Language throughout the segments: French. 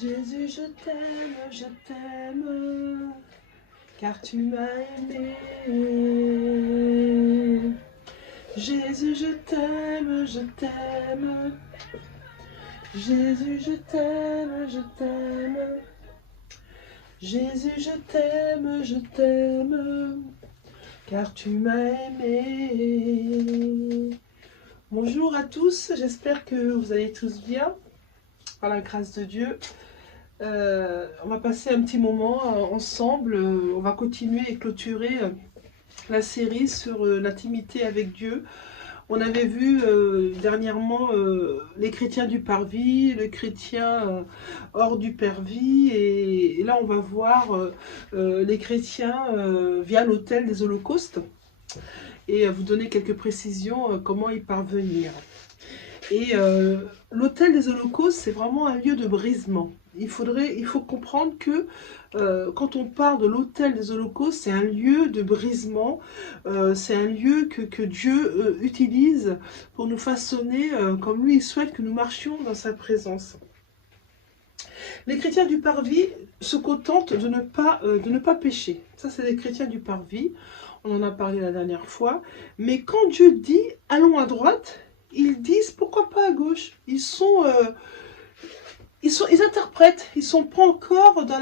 Jésus, je t'aime, car tu m'as aimé. Jésus, je t'aime, je t'aime. Jésus, je t'aime, je t'aime. Jésus, je t'aime, car tu m'as aimé. Bonjour à tous, j'espère que vous allez tous bien, par la grâce de Dieu. On va passer un petit moment ensemble, on va continuer et clôturer la série sur l'intimité avec Dieu. On avait vu dernièrement les chrétiens du parvis, les chrétiens hors du parvis, et là on va voir les chrétiens via l'autel des holocaustes, et vous donner quelques précisions comment y parvenir. Et l'autel des holocaustes, c'est vraiment un lieu de brisement. Il faut comprendre que quand on parle de l'autel des holocaustes, c'est un lieu de brisement, c'est un lieu que Dieu utilise pour nous façonner comme lui il souhaite que nous marchions dans sa présence. Les chrétiens du parvis se contentent de ne pas pécher. Ça, c'est les chrétiens du parvis. On en a parlé la dernière fois. Mais quand Dieu dit « allons à droite », ils disent pourquoi pas à gauche. Ils interprètent, ils sont pas encore dans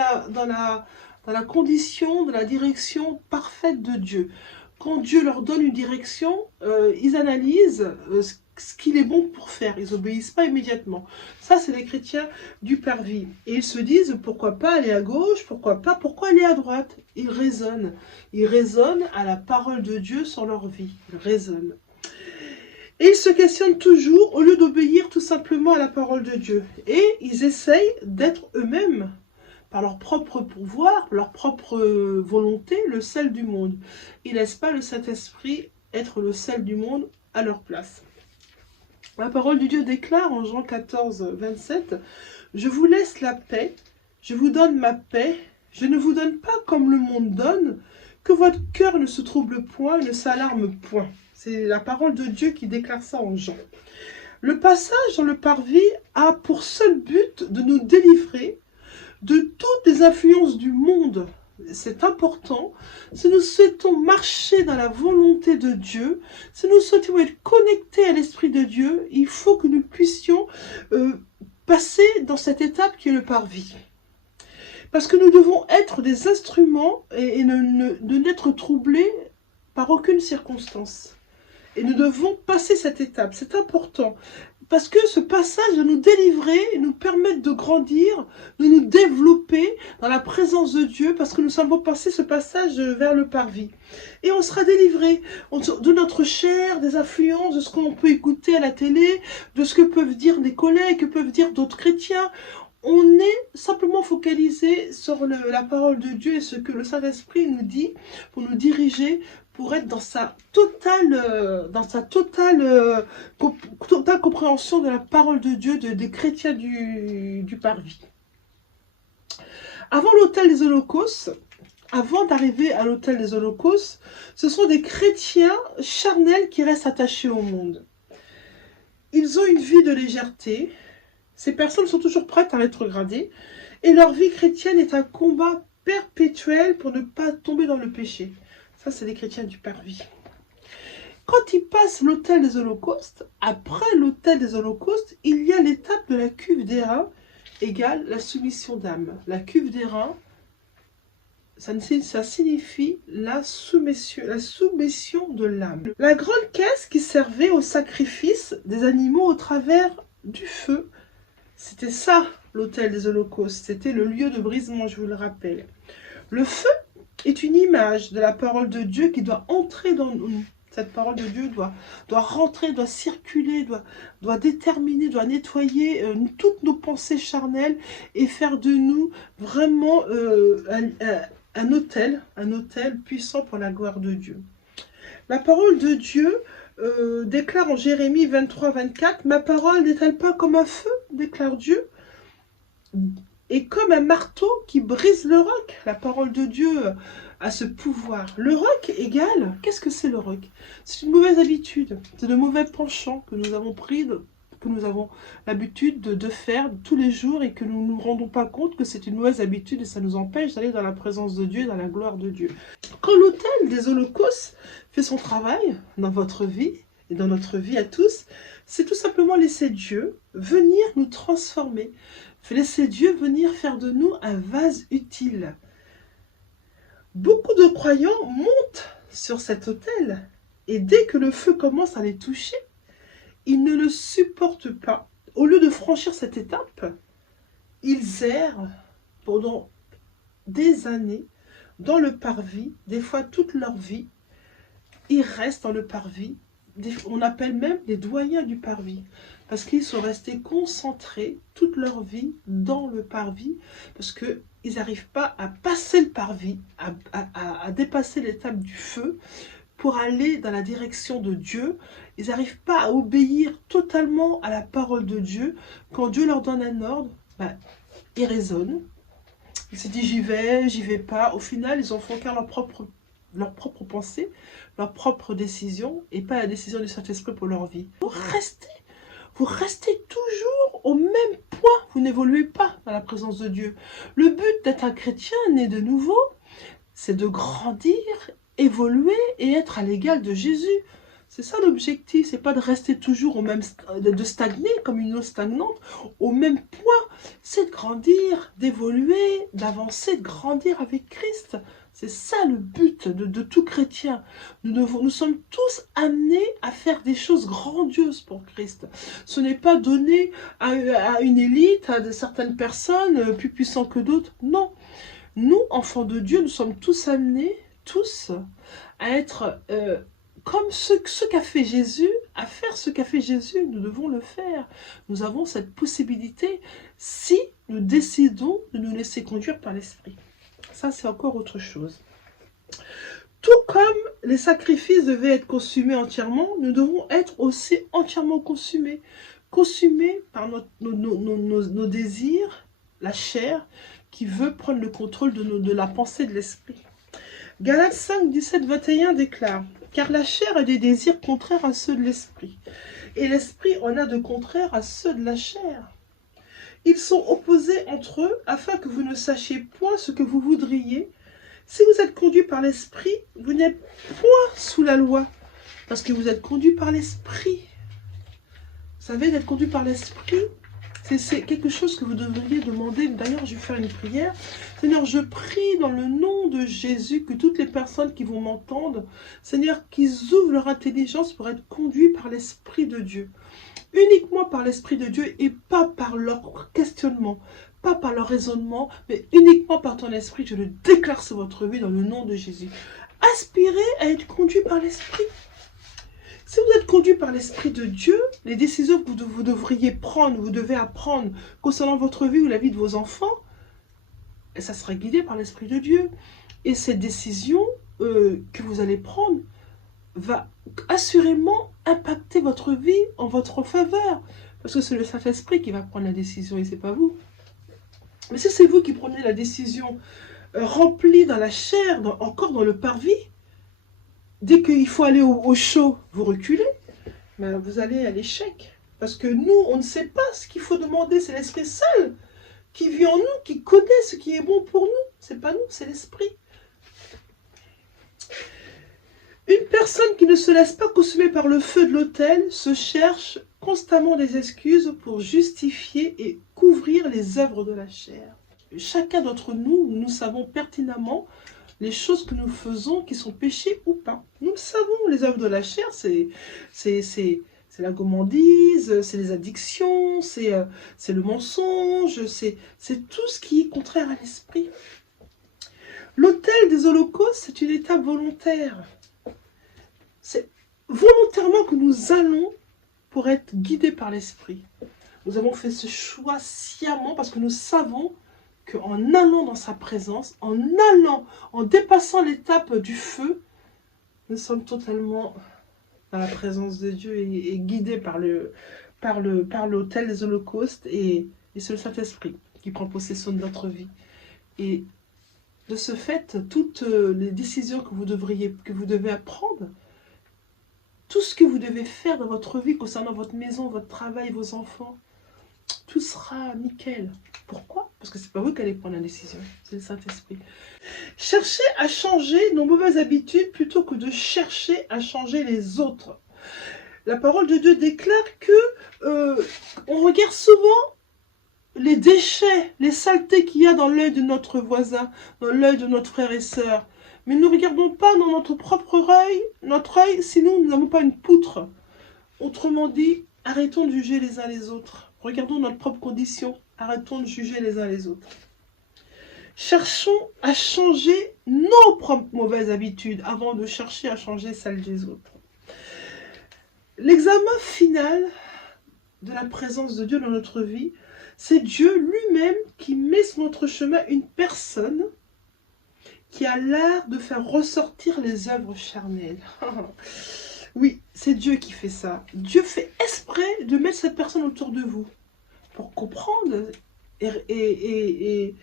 la condition, de la direction parfaite de Dieu. Quand Dieu leur donne une direction, ils analysent ce qu'il est bon pour faire. Ils obéissent pas immédiatement. Ça, c'est les chrétiens du parvis. Et ils se disent pourquoi pas aller à gauche, pourquoi aller à droite. Ils raisonnent. Ils raisonnent à la parole de Dieu sur leur vie. Ils raisonnent. Et ils se questionnent toujours au lieu d'obéir tout simplement à la parole de Dieu. Et ils essayent d'être eux-mêmes, par leur propre pouvoir, leur propre volonté, le sel du monde. Ils ne laissent pas le Saint-Esprit être le sel du monde à leur place. La parole de Dieu déclare en Jean 14, 27, « Je vous laisse la paix, je vous donne ma paix, je ne vous donne pas comme le monde donne, que votre cœur ne se trouble point, ne s'alarme point. » C'est la parole de Dieu qui déclare ça en Jean. Le passage dans le parvis a pour seul but de nous délivrer de toutes les influences du monde. C'est important. Si nous souhaitons marcher dans la volonté de Dieu, si nous souhaitons être connectés à l'Esprit de Dieu, il faut que nous puissions passer dans cette étape qui est le parvis. Parce que nous devons être des instruments et ne n'être troublés par aucune circonstance. Et nous devons passer cette étape, c'est important. Parce que ce passage va nous délivrer, nous permettre de grandir, de nous développer dans la présence de Dieu, parce que nous savons passer ce passage vers le parvis. Et on sera délivré de notre chair, des influences, de ce qu'on peut écouter à la télé, de ce que peuvent dire des collègues, que peuvent dire d'autres chrétiens. On est simplement focalisé sur la parole de Dieu et ce que le Saint-Esprit nous dit pour nous diriger, pour être dans sa totale compréhension de la parole de Dieu, des chrétiens du parvis. Avant l'autel des holocaustes, avant d'arriver à l'autel des holocaustes, ce sont des chrétiens charnels qui restent attachés au monde. Ils ont une vie de légèreté. Ces personnes sont toujours prêtes à rétrograder. Et leur vie chrétienne est un combat perpétuel pour ne pas tomber dans le péché. Ça, c'est les chrétiens du parvis. Quand ils passent l'autel des holocaustes, après l'autel des holocaustes, il y a l'étape de la cuve d'airain égale la soumission d'âme. La cuve d'airain, ça signifie la soumission de l'âme. La grande caisse qui servait au sacrifice des animaux au travers du feu, c'était ça l'autel des holocaustes. C'était le lieu de brisement, je vous le rappelle. Le feu est une image de la parole de Dieu qui doit entrer dans nous. Cette parole de Dieu doit rentrer, doit circuler, doit déterminer, doit nettoyer toutes nos pensées charnelles et faire de nous vraiment un autel puissant pour la gloire de Dieu. La parole de Dieu déclare en Jérémie 23, 24, « Ma parole n'est-elle pas comme un feu, déclare Dieu, et comme un marteau qui brise le roc ?» La parole de Dieu a ce pouvoir. Le roc égale, qu'est-ce que c'est le roc? C'est une mauvaise habitude, c'est de mauvais penchants que nous avons pris, que nous avons l'habitude de faire tous les jours et que nous ne nous rendons pas compte que c'est une mauvaise habitude et ça nous empêche d'aller dans la présence de Dieu, dans la gloire de Dieu. Quand l'autel des holocaustes fait son travail dans votre vie et dans notre vie à tous, c'est tout simplement laisser Dieu venir nous transformer, laisser Dieu venir faire de nous un vase utile. Beaucoup de croyants montent sur cet autel et dès que le feu commence à les toucher, ils ne le supportent pas. Au lieu de franchir cette étape, ils errent pendant des années dans le parvis, des fois toute leur vie. Ils restent dans le parvis. On appelle même les doyens du parvis, parce qu'ils sont restés concentrés toute leur vie dans le parvis, parce qu'ils n'arrivent pas à passer le parvis, à dépasser l'étape du feu, pour aller dans la direction de Dieu. Ils n'arrivent pas à obéir totalement à la parole de Dieu. Quand Dieu leur donne un ordre, ils raisonnent. Ils se disent j'y vais pas. Au final, ils en font qu'à leur propre pensée, leur propre décision, et pas la décision du Saint-Esprit pour leur vie. Vous restez toujours au même point. Vous n'évoluez pas dans la présence de Dieu. Le but d'être un chrétien né de nouveau, c'est de grandir, évoluer et être à l'égal de Jésus. C'est ça l'objectif, c'est pas de rester toujours au même, de stagner comme une eau stagnante, au même point. C'est de grandir, d'évoluer, d'avancer, de grandir avec Christ. C'est ça le but de tout chrétien. Nous sommes tous amenés à faire des choses grandioses pour Christ. Ce n'est pas donné à une élite, à certaines personnes plus puissantes que d'autres. Non. Nous, enfants de Dieu, nous sommes tous amenés, tous, à être comme ce qu'a fait Jésus, à faire ce qu'a fait Jésus. Nous devons le faire. Nous avons cette possibilité si nous décidons de nous laisser conduire par l'Esprit. Ça, c'est encore autre chose. Tout comme les sacrifices devaient être consumés entièrement, nous devons être aussi entièrement consumés. Consumés par nos désirs, la chair, qui veut prendre le contrôle de la pensée de l'esprit. Galates 5, 17, 21 déclare « Car la chair a des désirs contraires à ceux de l'esprit, et l'esprit en a de contraires à ceux de la chair. Ils sont opposés entre eux, afin que vous ne sachiez point ce que vous voudriez. Si vous êtes conduit par l'esprit, vous n'êtes point sous la loi, parce que vous êtes conduit par l'esprit. » Vous savez, d'être conduit par l'esprit, c'est quelque chose que vous devriez demander. D'ailleurs, je vais faire une prière. Seigneur, je prie dans le nom de Jésus que toutes les personnes qui vont m'entendre, Seigneur, qu'ils ouvrent leur intelligence pour être conduits par l'Esprit de Dieu. Uniquement par l'Esprit de Dieu et pas par leur questionnement, pas par leur raisonnement, mais uniquement par ton Esprit. Je le déclare sur votre vie dans le nom de Jésus. Aspirez à être conduit par l'Esprit. Si vous êtes conduit par l'Esprit de Dieu, les décisions que vous devriez prendre, vous devez apprendre concernant votre vie ou la vie de vos enfants, et ça sera guidé par l'Esprit de Dieu. Et cette décision que vous allez prendre va assurément impacter votre vie en votre faveur. Parce que c'est le Saint-Esprit qui va prendre la décision et ce n'est pas vous. Mais si c'est vous qui prenez la décision remplie dans la chair, encore dans le parvis, dès qu'il faut aller au chaud, vous reculez, ben vous allez à l'échec. Parce que nous, on ne sait pas ce qu'il faut demander. C'est l'Esprit seul qui vit en nous, qui connaît ce qui est bon pour nous. Ce n'est pas nous, c'est l'Esprit. Une personne qui ne se laisse pas consumer par le feu de l'autel se cherche constamment des excuses pour justifier et couvrir les œuvres de la chair. Chacun d'entre nous, nous savons pertinemment les choses que nous faisons qui sont péchées ou pas. Nous le savons, les œuvres de la chair, c'est la gourmandise, c'est les addictions, c'est le mensonge, c'est tout ce qui est contraire à l'esprit. L'autel des holocaustes, c'est une étape volontaire. C'est volontairement que nous allons pour être guidés par l'esprit. Nous avons fait ce choix sciemment parce que nous savons qu'en allant dans sa présence, en dépassant l'étape du feu, nous sommes totalement dans la présence de Dieu et guidés par l'autel des holocaustes, et c'est le Saint-Esprit qui prend possession de notre vie. Et de ce fait, toutes les décisions que vous devez prendre tout ce que vous devez faire dans votre vie concernant votre maison, votre travail, vos enfants, tout sera nickel. Pourquoi? Parce que c'est pas vous qui allez prendre la décision, c'est le Saint-Esprit. Cherchez à changer nos mauvaises habitudes plutôt que de chercher à changer les autres. La parole de Dieu déclare que on regarde souvent les déchets, les saletés qu'il y a dans l'œil de notre voisin, dans l'œil de notre frère et sœur. Mais ne regardons pas dans notre propre œil, si nous n'avons pas une poutre. Autrement dit, arrêtons de juger les uns les autres. Regardons notre propre condition. Arrêtons de juger les uns les autres. Cherchons à changer nos propres mauvaises habitudes avant de chercher à changer celles des autres. L'examen final de la présence de Dieu dans notre vie, c'est Dieu lui-même qui met sur notre chemin une personne qui a l'art de faire ressortir les œuvres charnelles. Oui, c'est Dieu qui fait ça. Dieu fait exprès de mettre cette personne autour de vous pour comprendre et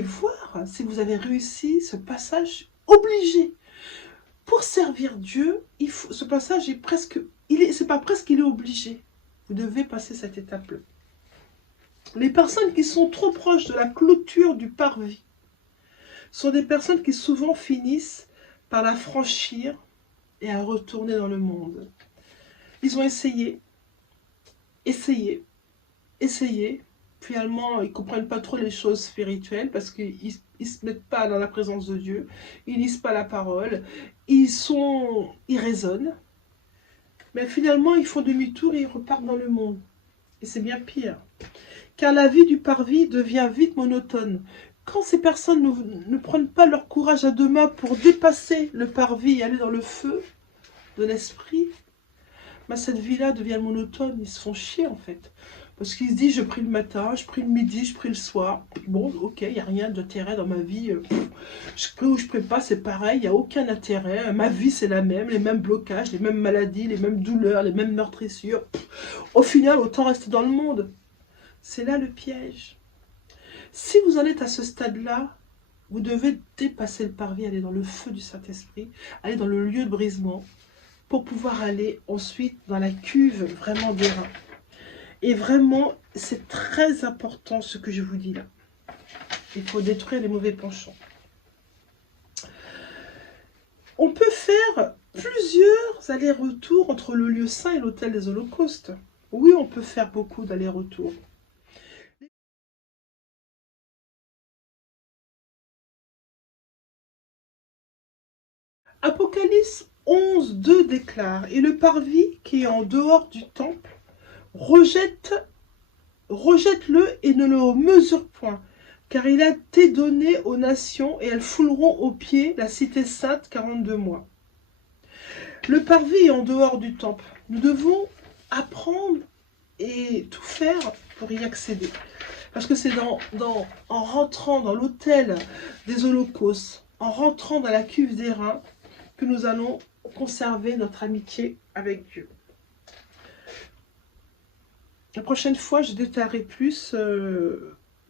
voir si vous avez réussi ce passage obligé. Pour servir Dieu, ce passage est presque, c'est pas presque, il est obligé. Vous devez passer cette étape-là. Les personnes qui sont trop proches de la clôture du parvis sont des personnes qui souvent finissent par la franchir et à retourner dans le monde. Ils ont essayé, finalement ils ne comprennent pas trop les choses spirituelles parce qu'ils ne se mettent pas dans la présence de Dieu, ils ne lisent pas la parole, ils raisonnent, mais finalement ils font demi-tour et ils repartent dans le monde. Et c'est bien pire, car la vie du parvis devient vite monotone. Quand ces personnes ne prennent pas leur courage à deux mains pour dépasser le parvis et aller dans le feu de l'esprit, bah cette vie-là devient monotone, ils se font chier en fait. Parce qu'ils se disent, je prie le matin, je prie le midi, je prie le soir. Bon, ok, il n'y a rien d'intérêt dans ma vie. Je prie ou je prie pas, c'est pareil, il n'y a aucun intérêt. Ma vie, c'est la même, les mêmes blocages, les mêmes maladies, les mêmes douleurs, les mêmes meurtrissures. Au final, autant rester dans le monde. C'est là le piège. Si vous en êtes à ce stade-là, vous devez dépasser le parvis, aller dans le feu du Saint-Esprit, aller dans le lieu de brisement, pour pouvoir aller ensuite dans la cuve vraiment des reins. Et vraiment, c'est très important ce que je vous dis là. Il faut détruire les mauvais penchants. On peut faire plusieurs allers-retours entre le lieu saint et l'autel des holocaustes. Oui, on peut faire beaucoup d'allers-retours. Apocalypse 11, 2 déclare « Et le parvis qui est en dehors du temple, rejette-le et ne le mesure point, car il a été donné aux nations et elles fouleront aux pieds la cité sainte 42 mois. » Le parvis est en dehors du temple. Nous devons apprendre et tout faire pour y accéder. Parce que c'est en rentrant dans l'autel des holocaustes, en rentrant dans la cuve des reins, que nous allons conserver notre amitié avec Dieu. La prochaine fois, je détaillerai plus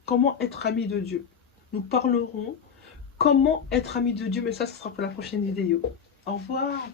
comment être ami de Dieu. Nous parlerons comment être ami de Dieu, mais ça sera pour la prochaine vidéo. Au revoir.